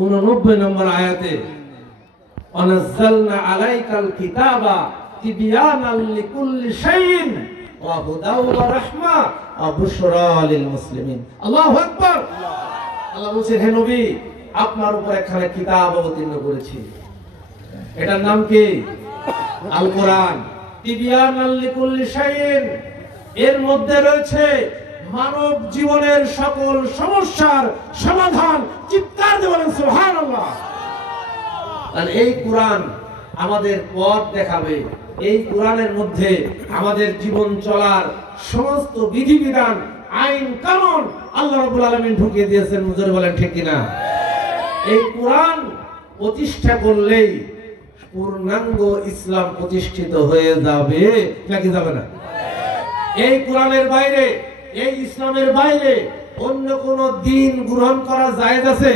89 নম্বর আয়াতে, অনাজ্জালনা আলাইকাল কিতাবা তিবয়ানাল লিকুল্লি শাইইন ওয়া হুদাও ওয়া রাহমা ওয়া বুশরা লিল মুসলিমিন। আল্লাহু আকবার। আল্লাহ বলেন, হে নবী, আপনার উপর একখানা কিতাব অবতীর্ণ করেছি, এটার নাম কি? আল কোরআন। তিবয়ানাল লিকুল্লি শাইইন, এর মধ্যে রয়েছে মানব জীবনের সকল সমস্যার সমাধান। চিৎকার দিয়ে বলেন সুবহানাল্লাহ। আর এই কোরআন আমাদের পথ দেখাবে। এই কোরআনের মধ্যে আমাদের জীবন চলার সমস্ত বিধিবিধান, আইন কানুন আল্লাহ রাব্বুল আলামিন ঢুকিয়ে দিয়েছেন। জোরে বলেন ঠিক কিনা? এই কোরআন প্রতিষ্ঠা করলেই পূর্ণাঙ্গ ইসলাম প্রতিষ্ঠিত হয়ে যাবে, নাকি যাবে না? এই কোরআনের বাইরে, এই ইসলামের বাইরে অন্য কোন দিন গ্রহণ করা জায়েজ আছে?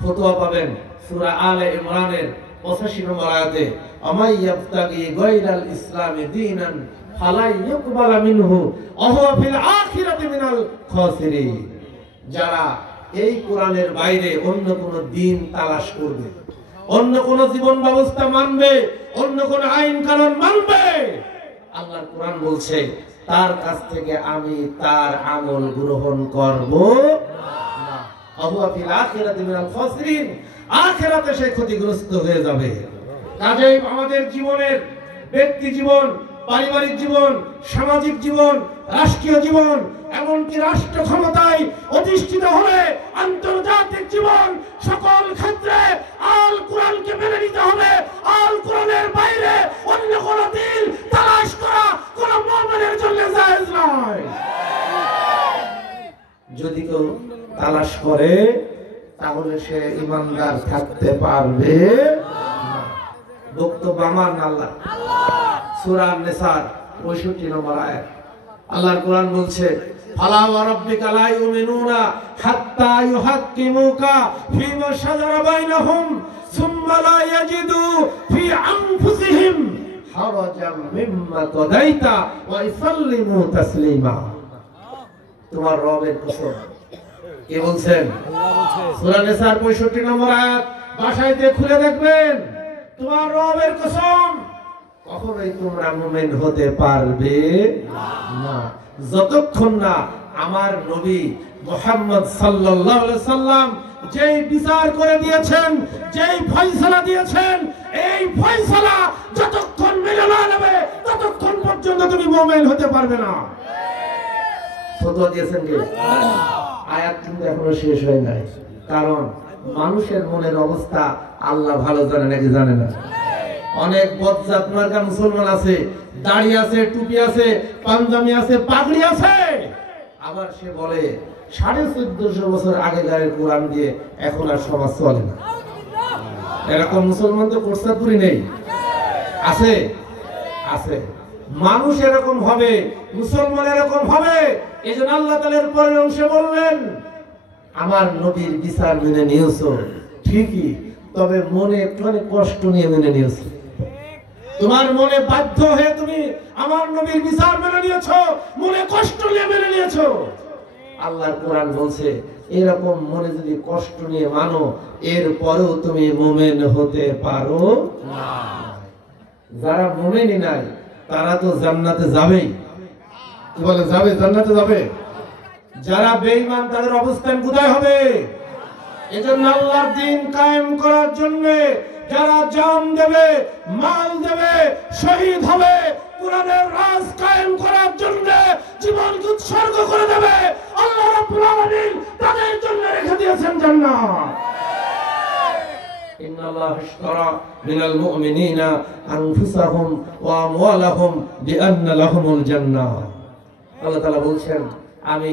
ফতোয়া পাবেন সূরা আলে ইমরানের 85 নম্বর আয়াতে, আমাই ইয়াবতাগি গায়রাল ইসলামি দীনান ফালা ইউকবালা মিনহু ওয়া হুয়া ফিল আখিরাতি মিনাল খাসিরিন। যারা এই কোরআনের বাইরে অন্য কোন দিন তালাশ করবে, অন্য কোন জীবন ব্যবস্থা মানবে, অন্য কোন আইন কানুন মানবে, আল্লাহর কোরআন বলছে তার কাছ থেকে আমি তার আমল গ্রহণ করব না। আহুয়া ফিল আখিরাতি মিনাল খাসিরিন, আখিরাতে সে ক্ষতিগ্রস্ত হয়ে যাবে। কাজেই আমাদের জীবনের ব্যক্তি জীবন, পারিবারিক জীবন, সামাজিক জীবন, রাষ্ট্রীয় জীবন, এমনকি রাষ্ট্র ক্ষমতায় অধিষ্ঠিত হলে আন্তর্জাতিক জীবন, সকল ক্ষেত্রে আল কোরআনকে মেনে নিতে হবে। আল কোরআনের বাইরে অন্য কোন দিন তালাশ করা কোন মুমিনের জন্য জায়েজ নয়। যদি কেউ তালাশ করে তাহলে সে ঈমানদার থাকতে পারবে না। বক্তব্য আমার না আল্লাহ। সূরা আন-নিসার 65 নম্বর আয়াত, আল্লাহর কোরআন বলছে, ফালা ওয়া রাব্বিকা লা ইউমিনুনা হাত্তা ইউহাক্কিমুকা ফীমা শাজারা বাইনাহুম সুম্মা লা ইয়াজিদু ফি আনফুসিহিম হারাজাম মিম্মা কাদাইতা ওয়া ইসাল্লিমু তাসলিমা। তোমার রবের কসম। কে বলছেন? আল্লাহ বলছেন। সূরা নিসার 65 নম্বর আয়াত বাসায় দিয়ে খুলে দেখবেন। তোমার রবের কসম, কখনোই তোমরা মুমিন হতে পারবে না যতক্ষণ না আমার নবী মুহাম্মদ সাল্লাল্লাহু আলাইহি সাল্লাম যেই বিচার করে দিয়েছেন, যেই ফয়সালা দিয়েছেন, এই ফয়সালা যতক্ষণ মেনে না নেবে ততক্ষণ পর্যন্ত তুমি মুমিন হতে পারবে না। ফতোয়া দিয়েছেন কে? আয়াত কিন্তু এখনো শেষ হয় নাই, কারণ মানুষের মনের অবস্থা আল্লাহ ভালো জানে, নাকি জানে না? অনেক বদজাত মার্কা মুসলমান আছে, দাড়ি আছে, টুপি আছে, পাঞ্জাবি আছে, পাগড়ি আছে, আবার সে বলে 1450 বছর আগেকার কোরআন দিয়ে এখন আর সমাজ চলে না। এরকম মুসলমান তো কোরসাদপুরি নেই, আছে? আছে। মানুষ এরকম হবে, মুসলমান এরকম হবে। এজন্য আল্লাহ তাআলার পরের অংশে বললেন, আমার নবীর বিচার মেনে নিয়েছো ঠিকই, তবে মনে একটু কষ্ট নিয়ে মেনে নিয়েছো। তোমার মনে বাধ্য হয়ে তুমি আমার নবীর বিচার মেনে নিয়েছো, মনে কষ্ট নিয়ে মেনে নিয়েছো। আল্লাহর কোরআন বলছে এরকম মনে যদি কষ্ট নিয়ে মানো, এরপরেও তুমি মুমিন হতে পারো না। যারা মুমিনই নাই তারা তো জান্নাতে যাবেই। কি বলে যাবে? জান্নাতে যাবে। যারা বেঈমান তাদের অবস্থান কোথায় হবে? এজন্য আল্লাহর দ্বীন কায়েম করার জন্য যারা জান দেবে, মাল দেবে, শহীদ হবে, কোরআনের রাজ কায়েম করার জন্য জীবনকে উৎসর্গ করে দেবে, আল্লাহ রাব্বুল আলামিন তাদের জন্য রেখে দিয়েছেন জান্নাত। ইন্নাল্লাহ ইশতারা মিনাল মুমিনিনা আনফুসাহুম ওয়া আমওয়ালাহুম বিআন্না লাহুমুল জান্নাহ। আল্লাহ তাআলা বলছেন আমি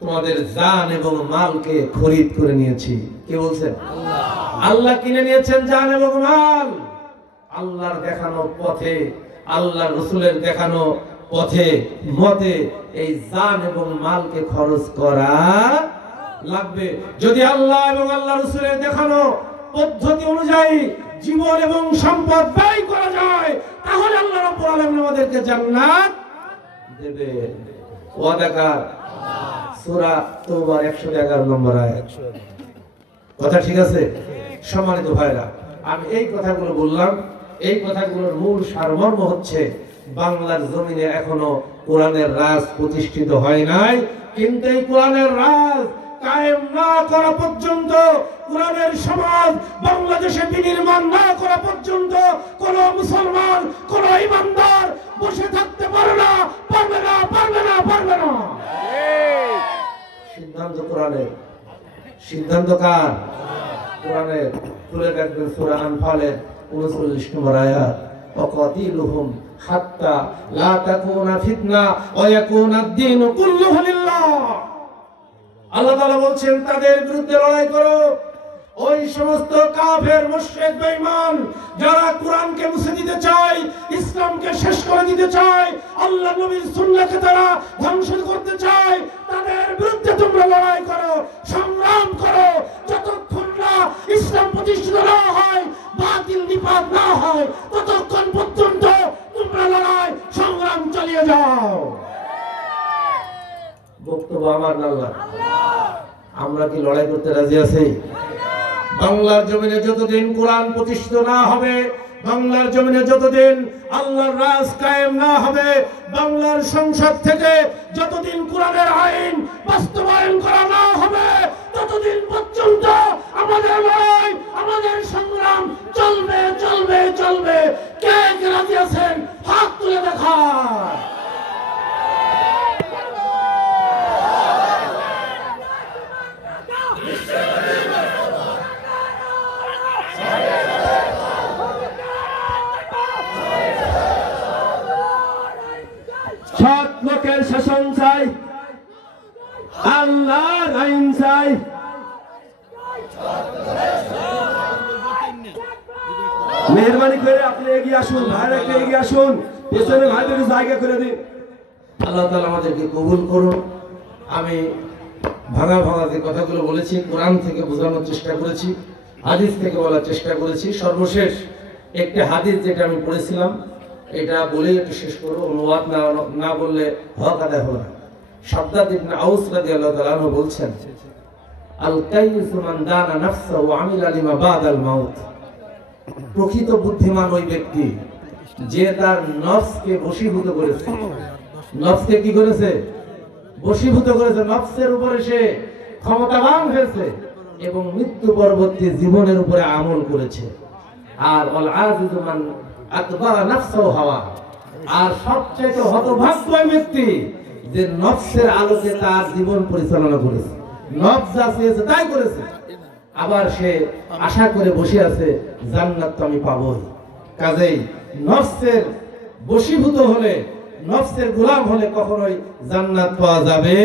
তোমাদের জান এবং মালকে খরিদ করে নিয়েছি। কে বলছেন? আল্লাহ কিনে নিয়েছেন জান এবং মাল। আল্লাহর দেখানো পথে, আল্লাহর রাসূলের দেখানো পথে মতে এই জান এবং মালকে খরচ করা লাগবে। যদি আল্লাহ এবং আল্লাহ রাসূলের দেখানো পদ্ধতি অনুযায়ী জীবন এবং সম্পদ ব্যয় করা যায়, তাহলে আল্লাহ রাব্বুল আলামিন আমাদেরকে জান্নাত দেবে। ওয়াদাকার সূরা তাওবার 111 নম্বর আয়াত। কথা ঠিক আছে? সম্মানিত ভাইরা, আমি এই কথাগুলো বললাম, এই কথাগুলোর মূল সারমর্ম হচ্ছে বাংলার জমিনে এখনো কোরআনের রাজ প্রতিষ্ঠিত হয় নাই। কিন্তু এই কোরআনের রাজ কায়েম না করা পর্যন্ত, কোরআনের সমাজ বাংলাদেশে বিনির্মাণ না করা পর্যন্ত কোন মুসলমান, কোন ইমানদার বসে থাকতে পারে না, পারবে না, পারবে না, পারবে না। সিদ্ধান্ত কোরআনের। সিদ্ধান্ত কার? কোরআনের। খুলে দেখবেন সূরা আনফালের 39 নম্বর আয়াত, ওয়াকাতিলুহুম হাত্তা লা তাকুনা ফিতনা ওয়া ইয়াকুনা আদ-দীনু কুল্লুহু লিল্লাহ। আল্লাহ তাআলা বলছেন তাদের বিরুদ্ধে লড়াই করো। ওই সমস্ত কাফের, মুশরিক, বেঈমান যারা কোরআনকে মুছে দিতে চায়, ইসলামকে শেষ করে দিতে চায়, আল্লাহ নবীর সুন্নাহকে তারা ধ্বংস করতে চায়, তাদের বিরুদ্ধে তোমরা লড়াই করো, সংগ্রাম করো। যতক্ষণ না ইসলাম প্রতিষ্ঠিত না হয়, বাতিল নিপাত না হয়, ততক্ষণ পর্যন্ত তোমরা লড়াই সংগ্রাম চালিয়ে যাও। বক্তব্য আমার আল্লাহ। আমরা কি লড়াই করতে রাজি আছি? বাংলার জমিনে যতদিন কোরআন প্রতিষ্ঠিত না হবে, বাংলার জমিনে যতদিন আল্লাহর রাজ কায়েম না হবে, বাংলার সংসদ থেকে যতদিন কোরআনের আইন বাস্তবায়ন করা না হবে, ততদিন পর্যন্ত আমাদের লড়াই, আমাদের সংগ্রাম চলবে, চলবে, চলবে। কে কে রাজি আছেন হাত তুলে দেখান। সৎ লোকের শাসন চাই, আল্লাহর আইন চাই। মেহরবানি করে আপনি এগিয়ে আসুন, ভাইরা একটু এগিয়ে আসুন, পেছনে ভাইদের জায়গা করে দিন। আল্লাহ তাআলা আমাদেরকে কবুল করুন। আমি ভাঙা ভাঙা যে কথাগুলো বলেছি কোরআন থেকে বোঝানোর চেষ্টা করেছি, হাদিস থেকে বলার চেষ্টা করেছি। সর্বশেষ একটি হাদিস যেটা আমি পড়েছিলাম, এটা বলে একটু শেষ করবো। অনুবাদ না বললে হক আদায় হবে না। শাদ্দাদ ইবনে আউস রাদিয়াল্লাহু তাআলা আনহু বলছেন, আল কাইয়িসু মান দানা নাফসাহু ওয়া আমিলা লিমা বাদাল মাউত। প্রকৃত বুদ্ধিমান ওই ব্যক্তি যে তার নফসকে বশীভূত করেছে। নফসকে কি করেছে? বশীভূত করেছে। নফসের উপরে সে ক্ষমতাবান হয়েছে এবং মৃত্যু পরবর্তী জীবনের উপরে আমল করেছে। আর আল আজিজু মান আতবা নাফসাহু হাওয়া। আর সবচেয়ে হতভাগ্য ওই ব্যক্তি যে নফসের আলোকে তার জীবন পরিচালনা করেছে, নফস যা চেয়েছে তাই করেছে। আবার সে আশা করে বসে আছে জান্নাত তো আমি পাবোই। কাজেই নফসের বশীভূত হলে, নফসের গোলাম হলে কখনোই জান্নাত পাওয়া যাবে